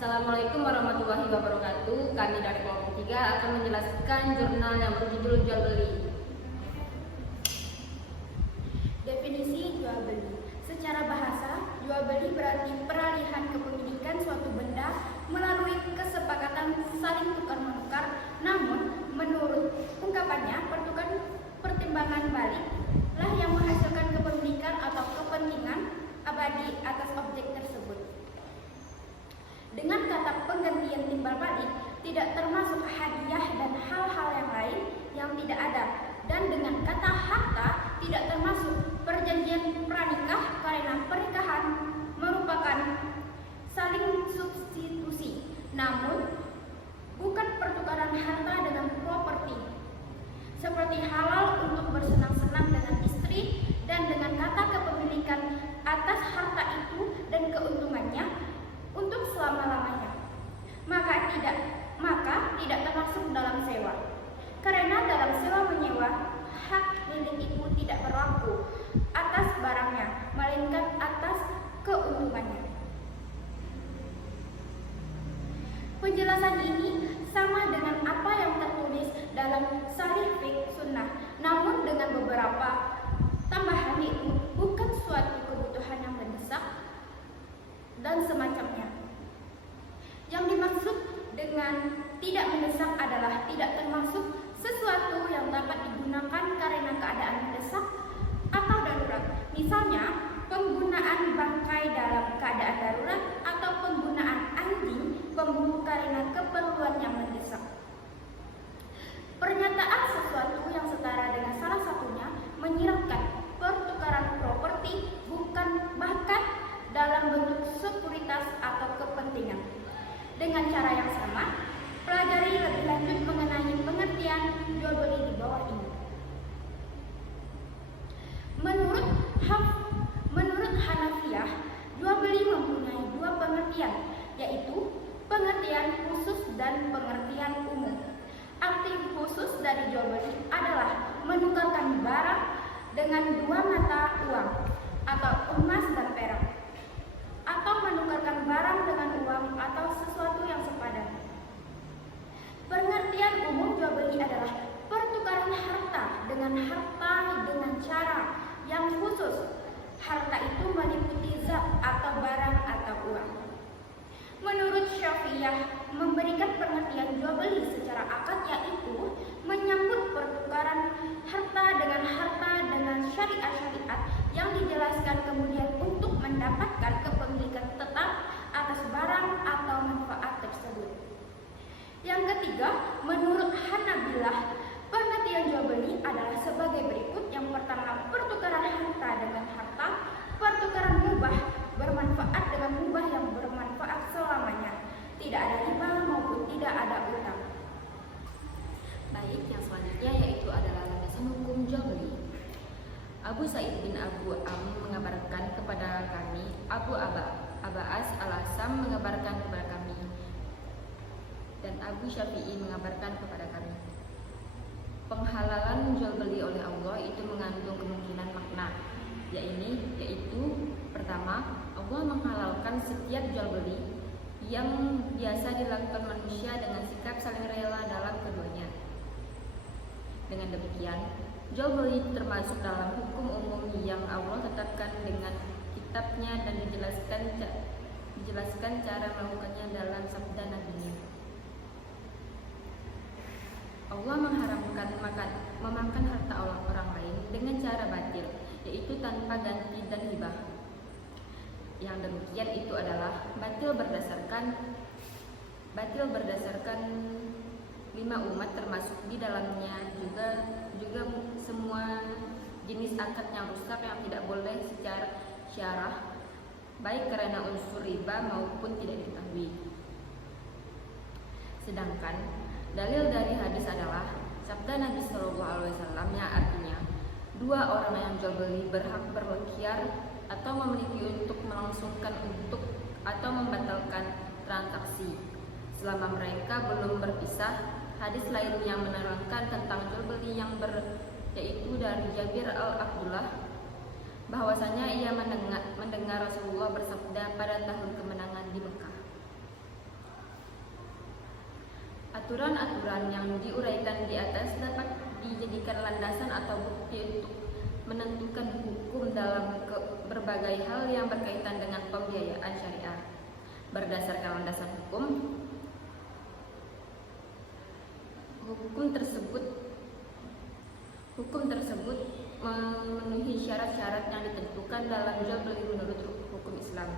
Assalamualaikum warahmatullahi wabarakatuh. Kami dari kelompok 3 akan menjelaskan jurnal yang berjudul Jual Beli. Definisi jual beli. Secara bahasa, jual beli berarti peralihan kepemilikan suatu benda melalui kesepakatan saling tukar-menukar. Namun, menurut ungkapannya, pertimbangan balik lah yang menghasilkan kepemilikan atau kepentingan abadi atas objek tersebut. Dengan kata penggantian timbal balik tidak termasuk hadiah dan hal-hal yang lain yang tidak ada, dan dengan kata harta tidak termasuk perjanjian pranikah karena pernikahan merupakan saling substitusi, namun bukan pertukaran harta dengan properti seperti halal untuk bersenang-senang dengan istri. Dan dengan kata kepemilikan atas harta itu dan keuntungannya untuk selama-lamanya, maka tidak termasuk dalam sewa. Karena dalam sewa menyewa, hak milik itu tidak berlaku atas barangnya, melainkan atas keuntungannya. Penjelasan ini sama dengan apa yang tertulis dalam Sharih Fiqh Sunnah, namun dengan beberapa tambahan, yaitu bukan suatu kebutuhan yang mendesak dan semacamnya. Yang dimaksud dengan tidak mendesak adalah tidak termasuk sesuatu yang dapat digunakan karena keadaan mendesak atau darurat. Misalnya, penggunaan bangkai dalam keadaan darurat atau penggunaan anjing pembunuh karena keperluan yang mendesak. Pernyataan sesuatu yang setara dengan salah satunya menyiratkan pertukaran properti, bukan bahkan dalam bentuk sekuritas atau kepentingan. Dengan cara yang sama, pelajari lebih lanjut mengenai pengertian jual beli di bawah ini. Menurut Hanafiyah, jual beli mempunyai dua pengertian, yaitu pengertian khusus dan pengertian umum. Arti khusus dari jual beli adalah menukarkan barang dengan dua mata uang atau emas dan perak, atau menukarkan barang dengan uang atau sesuatu yang sepadan. Pengertian umum jual beli adalah pertukaran harta dengan cara yang khusus. Harta itu meliputi zat atau barang atau uang. Menurut Syafi'iyah, memberikan pengertian jual beli secara akad yaitu menyambut pertukaran harta dengan syariat yang dijelaskan kemudian untuk mendapatkan kepemilikan tetap atas barang atau manfaat tersebut. Yang ketiga, menurut Hanabilah, pengertian jual beli adalah sebagai berikut. Yang pertama, pertukaran harta dengan harta, pertukaran mubah bermanfaat dengan mubah yang bermanfaat selamanya, tidak ada riba maupun tidak ada utang. Baik, yang selanjutnya yaitu adalah landasan hukum jual beli. Abu Sa'id bin Abu Am mengabarkan kepada kami, Abu Abbas al-Asam mengabarkan kepada kami, dan Abu Syafi'i mengabarkan kepada kami. Penghalalan jual beli oleh Allah itu mengandung kemungkinan makna, yaitu pertama, Allah menghalalkan setiap jual beli yang biasa dilakukan manusia dengan sikap saling rela dalam keduanya. Dengan demikian, jual beli termasuk dalam hukum umum yang Allah tetapkan dengan kitabnya dan dijelaskan cara melakukannya dalam sabda Nabi-Nya. Allah mengharamkan memakan harta orang lain dengan cara batil, yaitu tanpa ganti dan hibah. Yang demikian itu adalah batil berdasarkan 5 umat, termasuk di dalamnya juga semua jenis akad yang rusak yang tidak boleh secara syarah, baik karena unsur riba maupun tidak diketahui. Sedangkan dalil dari hadis adalah sabda Nabi SAW yang artinya, 2 orang yang jual beli berhak berwakil atau memiliki untuk melangsungkan untuk atau membatalkan transaksi selama mereka belum berpisah. Hadis lain yang menerangkan tentang jual beli yaitu dari Jabir al-Abdullah bahwasanya ia mendengar Rasulullah bersabda pada tahun kemenangan di Mekah. Aturan-aturan yang diuraikan di atas dapat dijadikan landasan atau bukti untuk menentukan hukum dalam berbagai hal yang berkaitan dengan pembiayaan syariah. Berdasarkan landasan hukum tersebut memenuhi syarat-syarat yang ditentukan dalam jual beli menurut hukum Islam.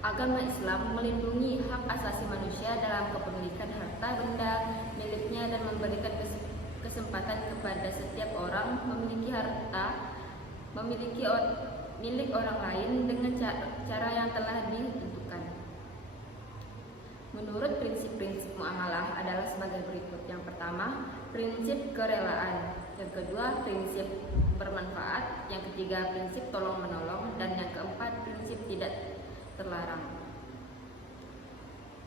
Agama Islam melindungi hak asasi manusia dalam kepemilikan harta benda miliknya dan memberikan kesempatan kepada setiap orang memiliki milik orang lain dengan cara yang telah ditentukan. Menurut prinsip-prinsip muamalah adalah sebagai berikut. Yang pertama, prinsip kerelaan. Yang kedua, prinsip bermanfaat. Yang ketiga, prinsip tolong-menolong. Dan yang keempat, prinsip tidak terlarang.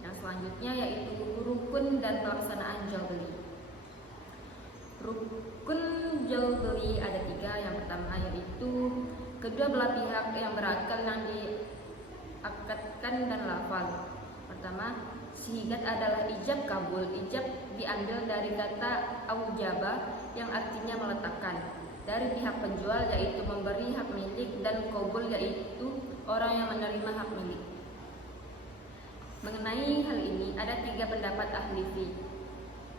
Yang selanjutnya yaitu rukun dan pelaksanaan jual beli. Rukun jual beli ada 3. Yang pertama yaitu kedua belah pihak yang berakal yang diakadkan dan lafal. Pertama, sigat adalah ijab kabul. Ijab diambil dari kata aujaba yang artinya meletakkan. Dari pihak penjual yaitu memberi hak milik, dan kabul yaitu orang yang menerima hak milik. Mengenai hal ini ada 3 pendapat ahli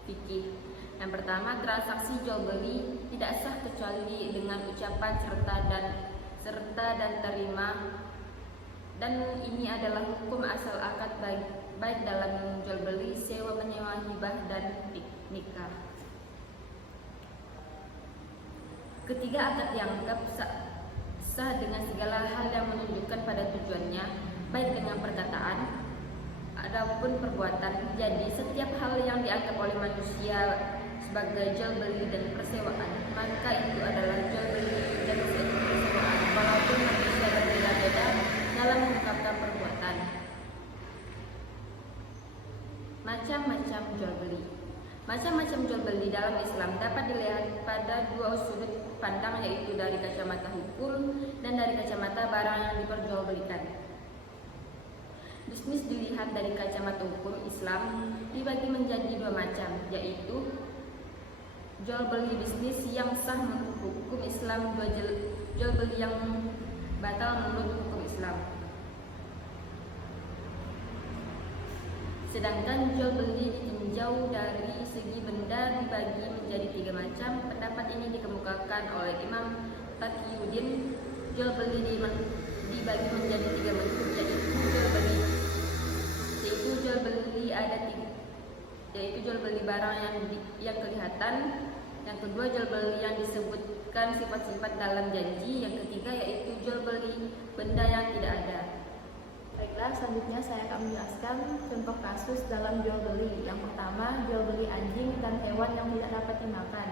fikih. Yang pertama, transaksi jual beli tidak sah kecuali dengan ucapan serta dan terima, dan ini adalah hukum asal akad baik dalam jual beli, sewa menyewa, hibah dan nikah. Ketiga, akad dianggap sah dengan segala hal yang menunjukkan pada tujuannya, baik dengan perkataan ataupun perbuatan. Jadi setiap hal yang dianggap oleh manusia sebagai jual beli dan persewaan, maka itu adalah jual beli dan persewaan, walaupun manusia berbeda-beda dalam mengungkapkan perbuatan. Macam-macam jual beli. Macam-macam jual beli dalam Islam dapat dilihat pada 2 sudut pandang, yaitu dari kacamata hukum dan dari kacamata barang yang diperjualbelikan. Bisnis dilihat dari kacamata hukum Islam dibagi menjadi 2 macam, yaitu jual beli bisnis yang sah menurut hukum Islam, jual beli yang batal menurut hukum Islam. Sedangkan jual beli ditinjau dari segi benda dibagi menjadi 3 macam. Pendapat ini dikemukakan oleh Imam Taqiyuddin. Jual beli dibagi menjadi 3 bentuk, yaitu jual beli barang yang kelihatan. Yang kedua, jual beli yang disebutkan sifat-sifat dalam janji. Yang ketiga yaitu jual beli benda yang tidak ada. Baiklah, selanjutnya saya akan menjelaskan contoh kasus dalam jual beli. Yang pertama, jual beli anjing dan hewan yang tidak dapat dimakan.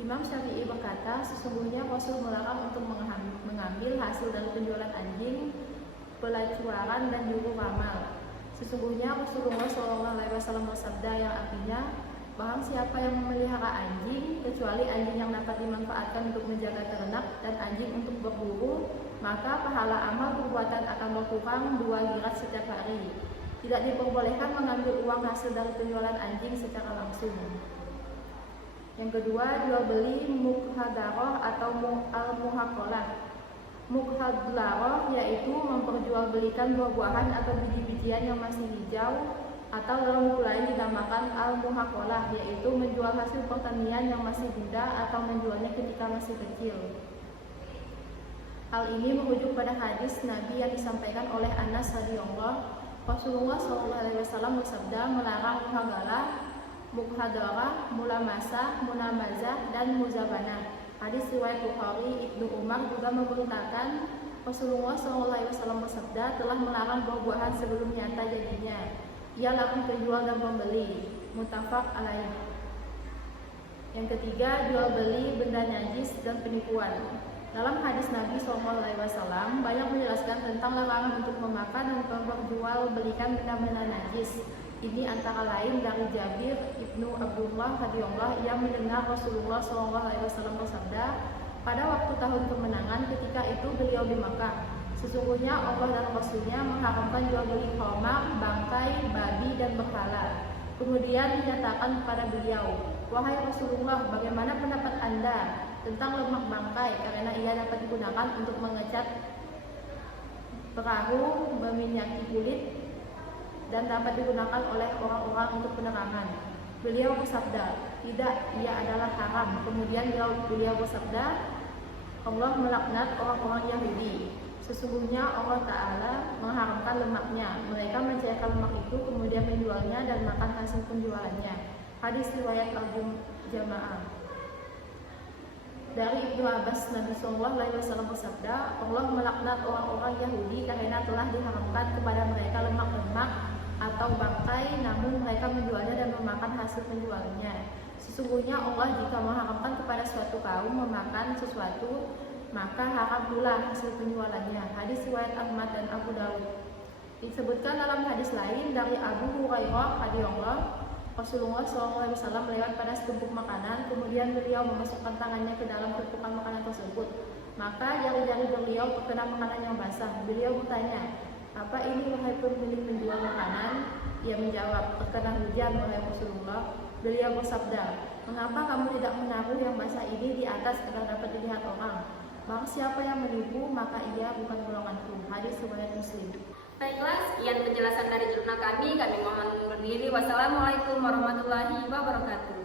Imam Syafi'i berkata, sesungguhnya Rasul melarang untuk mengambil hasil dari penjualan anjing, pelacuran dan juru ramal. Sesungguhnya Rasulullah SAW bersabda yang artinya, barang siapa yang memelihara anjing, kecuali anjing yang dapat dimanfaatkan untuk menjaga ternak dan anjing untuk berburu, maka pahala amal perbuatan akan berkurang 2 qirat setiap hari. Tidak diperbolehkan mengambil uang hasil dari penjualan anjing secara langsung. Yang kedua, jual beli mukhadarah atau al-muhaqalah. Mukhadarah yaitu memperjualbelikan buah-buahan atau biji-bijian yang masih hijau, atau dalam buku lain dinamakan al-muhaqalah, yaitu menjual hasil pertanian yang masih muda atau menjualnya ketika masih kecil. Hal ini merujuk pada hadis Nabi yang disampaikan oleh Anas radhiyallahu. Rasulullah SAW bersabda melarang mukhadarah, mulamasa, munamazah, dan muzabanah. Hadis riwayat Bukhari. Ibnu Umar juga memberitakan Rasulullah SAW bersabda telah melarang buah-buahan sebelum nyata jadinya. Ia larang penjual dan pembeli. Muttafaq alaih. Yang ketiga, jual beli benda najis dan penipuan. Dalam hadis Nabi SAW banyak menjelaskan tentang larangan untuk memakan dan memperjualbelikan benda-benda najis. Ini antara lain dari Jabir ibnu Abdullah radhiyallahu yang mendengar Rasulullah SAW bersabda pada waktu tahun kemenangan ketika itu beliau di Makkah, sesungguhnya Allah dan Rasulnya mengharamkan jual beli khamar, bangkai, babi dan berhala. Kemudian dinyatakan kepada beliau, "Wahai Rasulullah, bagaimana pendapat Anda tentang lemak bangkai karena ia dapat digunakan untuk mengecat perahu, meminyaki kulit, dan dapat digunakan oleh orang-orang untuk penerangan?" Beliau bersabda, "Tidak, ia adalah haram." Kemudian beliau bersabda, "Allah melaknat orang-orang Yahudi. Sesungguhnya Allah Ta'ala mengharamkan lemaknya. Mereka mencairkan lemak itu, kemudian menjualnya dan makan hasil penjualannya." Hadis riwayat Abu Jamaah. Dari Ibnu Abbas, Nabi SAW bersabda, "Allah melaknat orang-orang Yahudi karena telah diharamkan kepada mereka lemak-lemak atau bangkai, namun mereka menjualnya dan memakan hasil penjualannya. Sesungguhnya Allah jika mengharamkan kepada suatu kaum memakan sesuatu, maka haram pula hasil penjualannya." Hadis riwayat Ahmad dan Abu Daud. Disebutkan dalam hadis lain dari Abu Hurairah radhiyallahu, Rasulullah SAW lewat pada setumpuk makanan, kemudian beliau memasukkan tangannya ke dalam tumpukan makanan tersebut. Maka jari-jari beliau terkena makanan yang basah. Beliau bertanya, "Apa ini wahai pemilik penjual makanan?" Ia menjawab, "Terkena hujan wahai Rasulullah." Beliau bersabda, "Mengapa kamu tidak menaruh yang basah ini di atas agar dapat dilihat orang? Barang siapa yang menipu, maka ia bukan golonganku." Hadis riwayat Muslim. Baiklah, sekian penjelasan dari jurnal kami. Kami mohon undur diri. Wassalamualaikum warahmatullahi wabarakatuh.